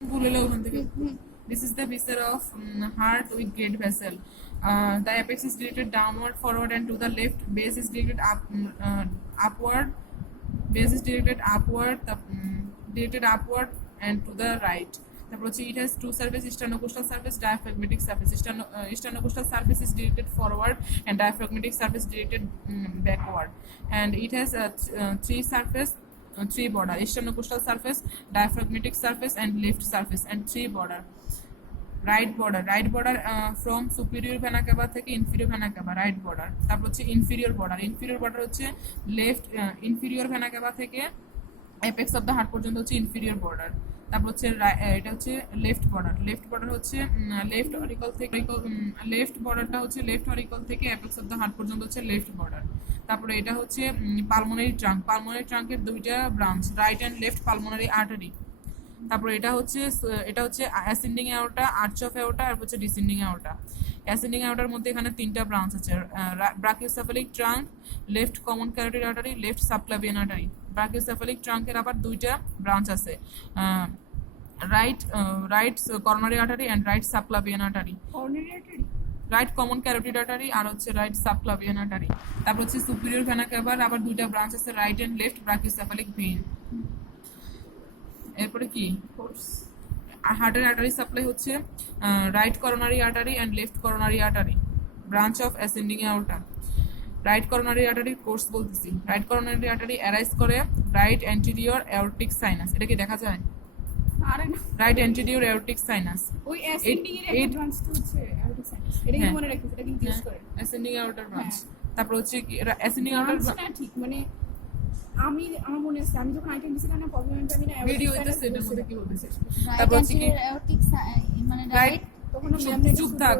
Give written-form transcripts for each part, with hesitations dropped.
This is the vessel of heart with great vessel. The apex is directed downward, forward, and to the left. Base is directed upward. Base is directed upward. Directed upward and to the right. তারপর হচ্ছে it has two surface, sternocostal surface, diaphragmatic surface. Sternocostal surface is directed forward and diaphragmatic surface directed backward. And it has three surface, three border: sternocostal surface, diaphragmatic surface, and left surface, and three border. Right border from superior vena cava থেকে inferior vena cava, right border. তারপর হচ্ছে inferior border হচ্ছে left inferior vena cava থেকে apex of the heart পর্যন্ত হচ্ছে inferior border. তারপর হচ্ছে এটা হচ্ছে লেফট বর্ডার হচ্ছে লেফট অরিকল থেকে লেফট বর্ডারটা হচ্ছে লেফট অরিকল থেকে অ্যাপেক্স অফ দ্য হার্ট পর্যন্ত হচ্ছে লেফট বর্ডার। তারপরে এটা হচ্ছে পালমোনারি ট্রাঙ্কের দুইটা branch, right and left pulmonary artery. তারপরে এটা হচ্ছে ascending aorta, arch of aorta, আর হচ্ছে ডিসেন্ডিং অ্যাওর্টা। অ্যাসেন্ডিং অ্যাওর্টার মধ্যে এখানে তিনটা ব্রাঞ্চ আছে: brachiocephalic trunk, left common carotid artery, left subclavian artery. Brachiocephalic ট্রাঙ্কের আবার দুইটা ব্রাঞ্চ আছে, right coronary artery and right subclavian artery. Right common carotid artery আর হচ্ছে রাইট সাবক্লাভিয়ান আর্টারি। তারপর হচ্ছে সুপিরিয়র ভেনা ক্যাভার আবার দুইটা ব্রাঞ্চ আছে, right and left brachiocephalic vein. এরপরে কি হার্টের আর্টারি সাপ্লাই হচ্ছে right coronary artery and left coronary artery, branch of ascending aorta. Right coronary আর্টারির কোর্স বলতেছি। রাইট করোনারি আর্টারি অ্যারাইজ করে রাইট অ্যান্টেরিয়র অ্যাওর্টিক সাইনাস। এটা কি দেখা যায়? Right anterior aortic sinus. ওই অ্যাসেন্ডিং এর একটা ব্রাঞ্চ হচ্ছে অ্যাওর্টিক সাইনাস। এটা কি মনে রাখতে, এটা কিন্তু ইউজ করে অ্যাসেন্ডিং অ্যাওর্টার ব্রাঞ্চ। তারপর হচ্ছে কি অ্যাসেন্ডিং অ্যাওর্টার না, ঠিক মানে আমার মনে আছে আমি যখন আইটেম দিছি না প্রবলেম আমি না ভিডিও হইতে সেটার মধ্যে কি বলতেছে। তারপর হচ্ছে কি অ্যাওর্টিক মানে রাইট চুপ থাক।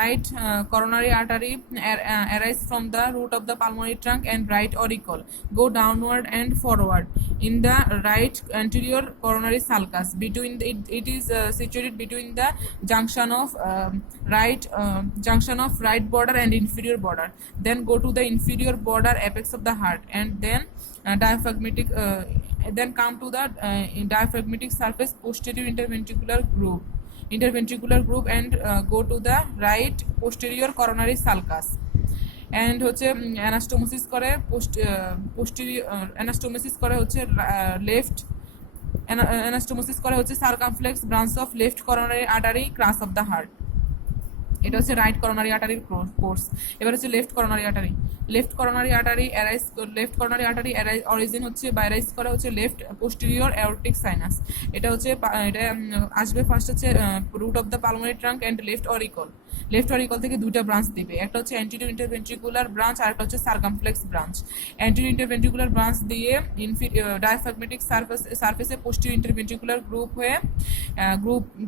Right coronary artery arise from the root of the pulmonary trunk and right auricle, go downward and forward in the right anterior coronary sulcus. It is situated between the junction of right border and inferior border. Then go to the inferior border apex of the heart, and then then come to the diaphragmatic surface posterior interventricular groove and go to the right posterior coronary sulcus. and হচ্ছে anastomosis করে anastomosis করে হচ্ছে left anastomosis করে হচ্ছে circumflex branch of left coronary artery crux of the heart. এটা হচ্ছে right coronary আর্টারির course. এবার হচ্ছে লেফট করোনারি আর্টারি অরিজিন হচ্ছে বাইরাইজ করা হচ্ছে লেফট পোস্টেরিয়র অ্যাওর্টিক সাইনাস। এটা হচ্ছে এটা আসবে ফার্স্ট হচ্ছে root of the pulmonary trunk and left auricle থেকে দুইটা ব্রাঞ্চ দিবে, একটা হচ্ছে অ্যান্টেরিয়র ইন্টারভেন্ট্রিকুলার ব্রাঞ্চ আর একটা হচ্ছে circumflex branch. Anterior interventricular branch দিয়ে ডায়াফ্রাগমেটিক সারফেসে পোস্টেরিয়র ইন্টারভেন্ট্রিকুলার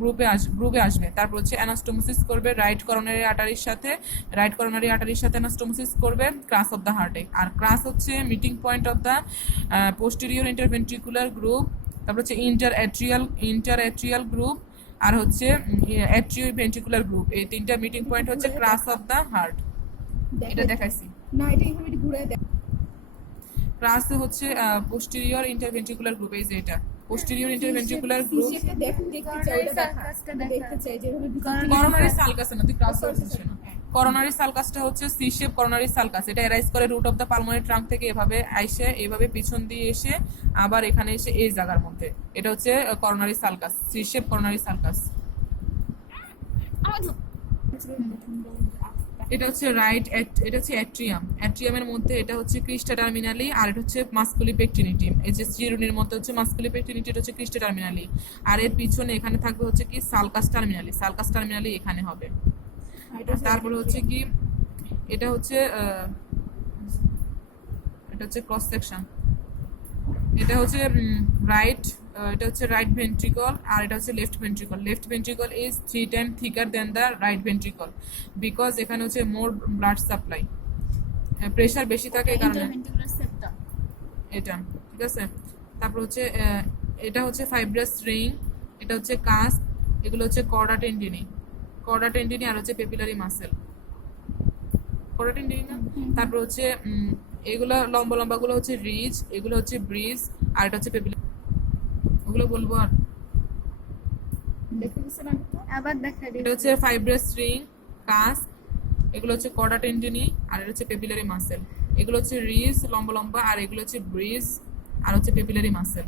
গ্রুপে আসবে। তারপর হচ্ছে অ্যানাস্টোমোসিস করবে রাইট করোনারি আর্টারির সাথে অ্যানাস্টোমোসিস করবে ক্রাস অফ দ্য হার্টে। আর ক্রাস হচ্ছে meeting point of the posterior interventricular group, তারপর হচ্ছে ইন্টার অ্যাট্রিয়াল গ্রুপ আর হচ্ছে অ্যাট্রিওভেন্ট্রিকুলার গ্রুপ। এই তিনটা মিটিং পয়েন্ট হচ্ছে ক্রাস অফ দ্য হার্ট। এটা দেখাইছি না, এটা এইভাবে ঘুরে দেখ। ক্রাস হচ্ছে পোস্টেরিয়র ইন্টারভেন্ট্রিকুলার গ্রুপ, এই যে এটা posterior interventricular groove. Coronary sulcus না, তুই ক্রাস বলছিস না। করোনারি সালকাসটা হচ্ছে সি শেপ করোনারি সালকাস। এটা এরাইজ করে root of the pulmonary trunk থেকে এভাবে পিছন দিয়ে এসে আবার এখানে এসে এই জায়গার মধ্যে। এটা হচ্ছে coronary sulcus, C shape coronary sulcus. এটা হচ্ছে এটা হচ্ছে অ্যাট্রিয়ামের মধ্যে এটা হচ্ছে ক্রিস্টা টার্মিনালি, আর এটা হচ্ছে মাসকুলি পেকটিনিটি। এই যে চিরুনির মধ্যে হচ্ছে মাসকুলি পেকটিনিটি, এটা হচ্ছে ক্রিস্টা টার্মিনালি। আর এর পিছনে এখানে থাকবে হচ্ছে কি সালকাস টার্মিনালি এখানে হবে। তারপরে হচ্ছে কি এটা হচ্ছে ক্রস সেকশন। এটা হচ্ছে রাইট ভেন্ট্রিকল আর এটা হচ্ছে left ventricle is 3 time thicker than the right ventricle because এখানে হচ্ছে মোর ব্লাড সাপ্লাই, প্রেশার বেশি থাকে এই কারণে এটা, ঠিক আছে। তারপর হচ্ছে এটা হচ্ছে ফাইব্রাস রিং, এটা হচ্ছে কাস্প, এগুলো হচ্ছে কর্ডা টেন্ডিনি আর হচ্ছে পেপিলারি মাসেল, কর্ডা টেন্ডিনি না। তারপর হচ্ছে এগুলো লম্বা গুলো হচ্ছে রিজ, এগুলো হচ্ছে ব্রিজ, আর এটা হচ্ছে পেপিলারি। ওগুলো বলবো আর দেখে দিচ্ছেন আগে তো। আবার দেখা এটা দিই। হচ্ছে ফাইব্রাস রিং, কাস্ক, এগুলো হচ্ছে কর্ডা টেন্ডিনি, আর এটা হচ্ছে পেপিলারি মাসেল। এগুলো হচ্ছে রিজ লম্বা লম্বা, আর এগুলো হচ্ছে ব্রিজ, আর হচ্ছে পেপিলারি মাসেল।